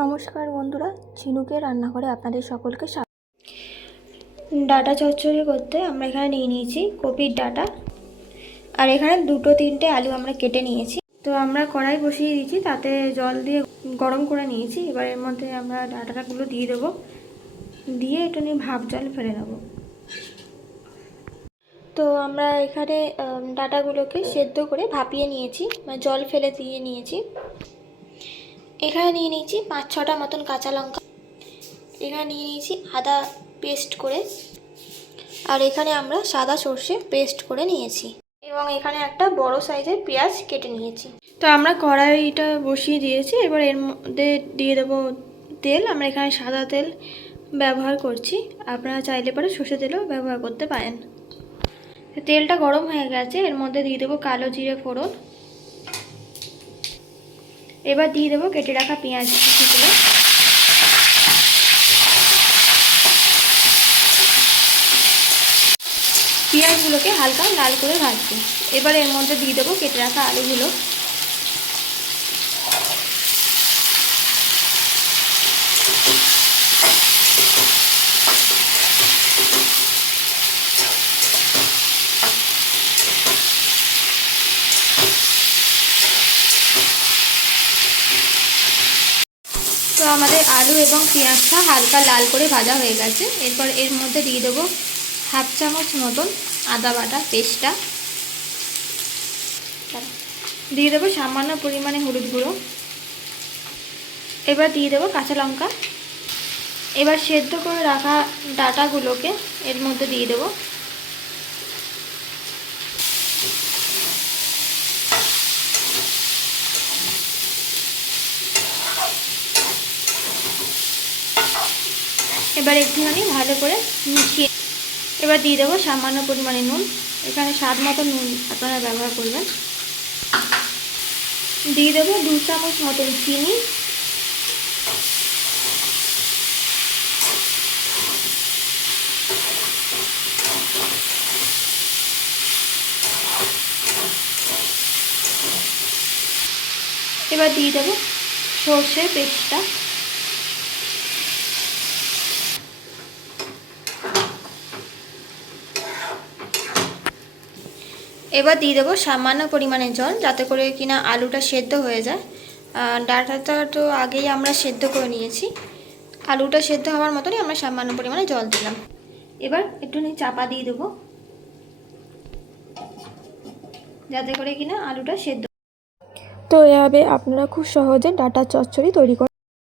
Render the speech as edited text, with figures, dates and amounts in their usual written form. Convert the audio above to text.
নমস্কার বন্ধুরা, ঝিনুকের রান্নাঘরে আপনাদের সকলকে স্বাগত। ডাটা চচ্চড়ি করতে আমরা এখানে নিয়ে নিয়েছি কপির ডাটা, আর এখানে 2-3টে আলু আমরা কেটে নিয়েছি। তো আমরা কড়াই বসিয়ে দিয়েছি, তাতে জল দিয়ে গরম করে নিয়েছি। এবার এর মধ্যে আমরা ডাটাগুলো দিয়ে দেবো, দিয়ে একটু নিয়ে ভাপ জল ফেলে নেব। তো আমরা এখানে ডাটাগুলোকে সেদ্ধ করে ভাপিয়ে নিয়েছি, জল ফেলে দিয়ে নিয়েছি। এখানে নিয়ে নিয়েছি 5-6টা মতন কাঁচা লঙ্কা, এখানে নিয়ে নিয়েছি আদা পেস্ট করে, আর এখানে আমরা সাদা সর্ষে পেস্ট করে নিয়েছি, এবং এখানে একটা বড় সাইজের পেঁয়াজ কেটে নিয়েছি। তো আমরা কড়াইটা বসিয়ে দিয়েছি, এবার এর মধ্যে দিয়ে দেবো তেল। আমরা এখানে সাদা তেল ব্যবহার করছি, আপনারা চাইলে পরে সর্ষে তেলও ব্যবহার করতে পারেন। তেলটা গরম হয়ে গেছে, এর মধ্যে দিয়ে দেবো কালো জিরে ফোড়ন। এবার দিয়ে দেবো কেটে রাখা পেঁয়াজ কুচিগুলো। পেঁয়াজগুলোকে হালকা লাল করে ভাজছি। এবার এর মধ্যে দিয়ে দেবো কেটে রাখা আলুগুলো। তো আমাদের আলু এবং পেঁয়াজটা হালকা লাল করে ভাজা হয়ে গেছে। এরপর এর মধ্যে দিয়ে দেবো 1/2 চামচ মতন আদা বাটা পেস্টটা, দিয়ে দেবো সামান্য পরিমাণে হলুদ গুঁড়ো। এবার দিয়ে দেবো কাঁচা লঙ্কা। এবার সেদ্ধ করে রাখা ডাটাগুলোকে এর মধ্যে দিয়ে দেবো। এবার একটুখানি ভালো করে মিশিয়ে এবার দিয়ে দেবো সামান্য পরিমাণে নুন। এখানে স্বাদ মতো নুন আপনারা ব্যবহার করবেন। দিয়ে দেবো 2 চামচ মতন চিনি। এবার দিয়ে দেবো সর্ষের পেস্টটা। এবার দিয়ে দেবো সামান্য পরিমাণে জল, যাতে করে কিনা আলুটা সেদ্ধ হয়ে যায়। ডাটাটা তো আগেই আমরা সেদ্ধ করে নিয়েছি, আলুটা সেদ্ধ হওয়ার মতনই আমরা সামান্য পরিমাণে জল দিলাম। এবার একটুখানি চাপা দিয়ে দেবো, যাতে করে কিনা আলুটা সেদ্ধ। তো এভাবে আপনারা খুব সহজে ডাটা চচ্চড়ি তৈরি করুন।